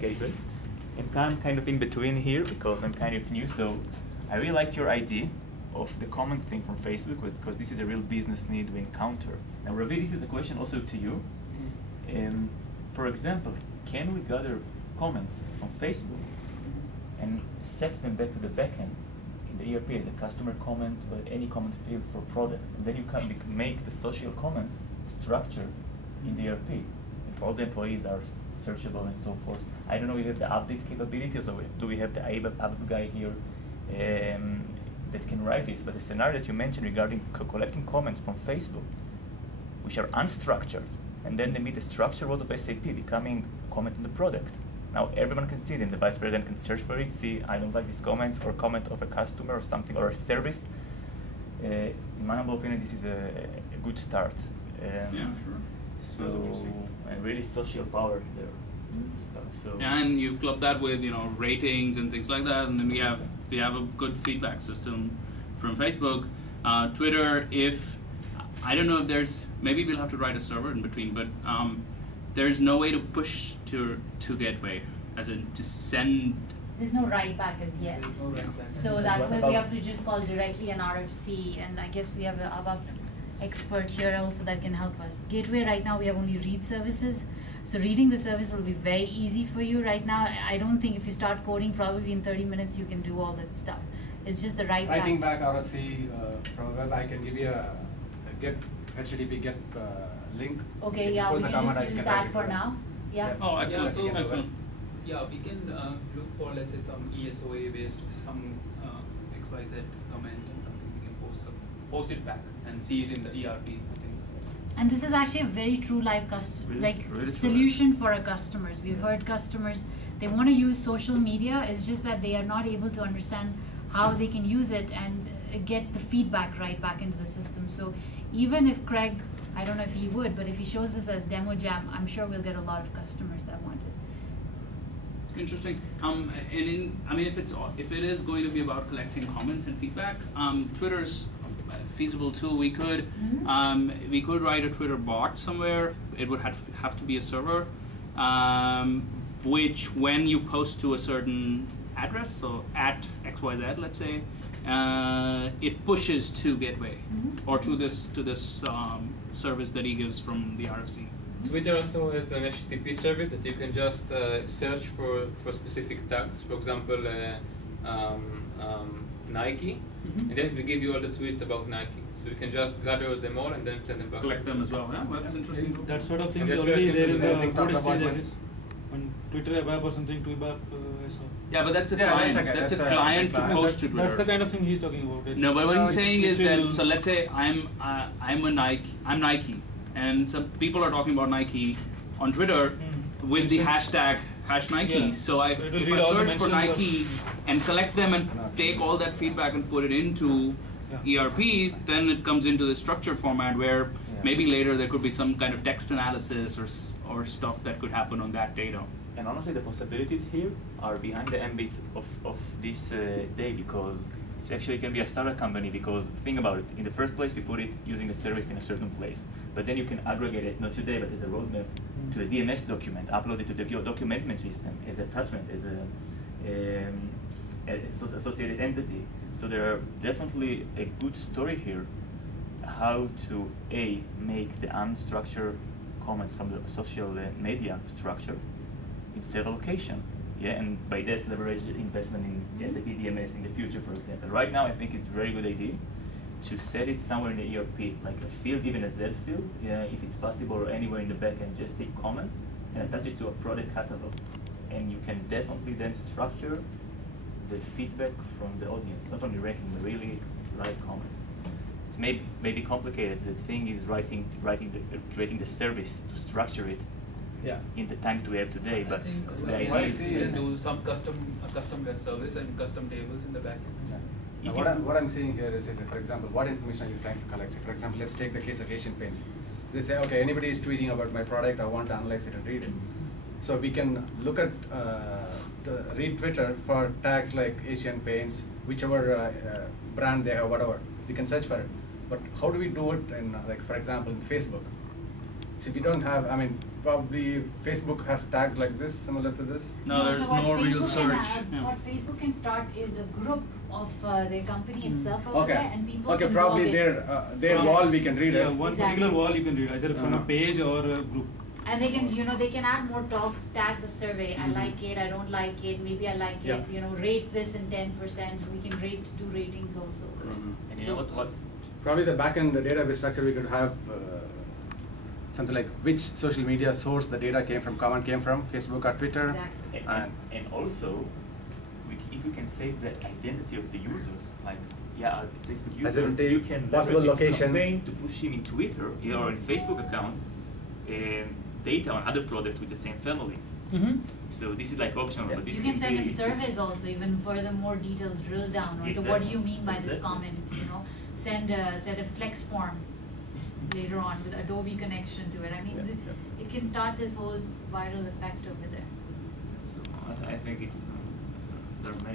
gateway. And I'm kind of in between here because I'm kind of new, so I really liked your idea of the common thing from Facebook, because this is a real business need we encounter. Now, Ravi, this is a question also to you. For example, can we gather comments from Facebook and set them back to the backend in the ERP as a customer comment or any comment field for product? And then you can make the social comments structured in the ERP. If all the employees are searchable and so forth. I don't know if we have the update capabilities, or do we have the ABAP guy here that can write this, but the scenario that you mentioned regarding collecting comments from Facebook, which are unstructured, and then they meet the structured world of SAP, becoming comment on the product. Now everyone can see them. The vice president can search for it, see, I don't like these comments, or comment of a customer or something, or a service. In my humble opinion, this is a good start. Yeah, sure. So, and really social power there. So yeah, and you club that with ratings and things like that, and then we have a good feedback system from Facebook, Twitter. If I don't know if there's, maybe we'll have to write a server in between, but there's no way to push to Gateway, as in to send. There's no write back as yet. There's no write back. So that way we have to just call directly an RFC, and I guess we have an ABAP expert here also that can help us. Gateway right now we have only read services, so reading the service will be very easy for you right now. I don't think if you start coding, probably in 30 minutes you can do all that stuff. It's just the writing back RFC from web. I can give you a get HTTP get link. Okay, yeah, we can just use that for now. Yeah. Oh, excellent. Yeah, so excellent. Yeah, we can look for, let's say, some ESOA based, some XYZ comment and something. We can post it back and see it in the ERP things. And this is actually a very true life solution for our customers. We've heard customers, they want to use social media. It's just that they are not able to understand how they can use it and get the feedback right back into the system. So even if Craig, I don't know if he would, but if he shows this as demo jam, I'm sure we'll get a lot of customers that want it. Interesting. And if it is going to be about collecting comments and feedback, Twitter's a feasible tool. We could write a Twitter bot somewhere. It would have to be a server, which when you post to a certain address, so at XYZ, let's say, it pushes to Gateway or to this service that he gives from the RFC. Twitter also has an HTTP service that you can just search for specific tags. For example, Nike, and then we give you all the tweets about Nike. So you can just gather them all and then send them back. Collect them as well. Yeah, well, that's interesting. That sort of thing is already there in the code exchange. On Twitter ABAP or something, to ABAP. Yeah, but that's a client. That's a client to post to Twitter. That's the kind of thing he's talking about. No, but what he's saying is that, so let's say I'm Nike, and some people are talking about Nike on Twitter with the hashtag #Nike. Yeah. So if I search for Nike and collect them and take all that feedback and put it into ERP, then it comes into the structured format where maybe later there could be some kind of text analysis or stuff that could happen on that data. And honestly, the possibilities here are behind the ambit of this day, because it actually can be a startup company. Because think about it, in the first place we put it using a service in a certain place, but then you can aggregate it, not today, but as a roadmap to a DMS document, upload it to the document management system as attachment, as a associated entity. So there are definitely a good story here, how to make the unstructured comments from the social media structured in several locations, and by that leverage investment in SAP DMS in the future, for example. Right now, I think it's a very good idea to set it somewhere in the ERP, like a field, even a Z field, if it's possible, or anywhere in the backend. Just take comments and attach it to a product catalog, and you can definitely then structure the feedback from the audience, not only ranking, but really live comments. It's maybe complicated. The thing is creating the service to structure it in the time that we have today. But the idea is do some custom web service and custom tables in the backend. Yeah. What I'm seeing here is, for example, what information are you trying to collect? So for example, let's take the case of Asian Paints. They say, okay, anybody is tweeting about my product, I want to analyze it and read it. So we can look at read Twitter for tags like Asian Paints, whichever brand they have, whatever. We can search for it. But how do we do it in, like, for example, in Facebook? So if you don't have, I mean, probably Facebook has tags like this, similar to this. No, there's so what no real Facebook search. Can, Yeah. What Facebook can start is a group of the company itself over Okay. there, and people Okay, can probably log in. their Exactly. wall we can read Yeah, it. one Exactly. particular wall you can read either from a page or a group. And they can, they can add more tags of survey. I like it, I don't like it, maybe I like it, rate this in 10%. We can do ratings also with it. And you know what? Probably the backend database structure we could have something like which social media source the data comment came from, Facebook or Twitter. Exactly. And also, if we can save the identity of the user, like Facebook As user, in you can possible leverage location. campaign to push him in Twitter or in Facebook account, data on other products with the same family. So this is like optional, but this You can send them be- surveys also, even further more details, drill down onto what do you mean by this comment, send a flex form later on with Adobe connection to it. I mean, it can start this whole viral effect over there. So I think it's there are many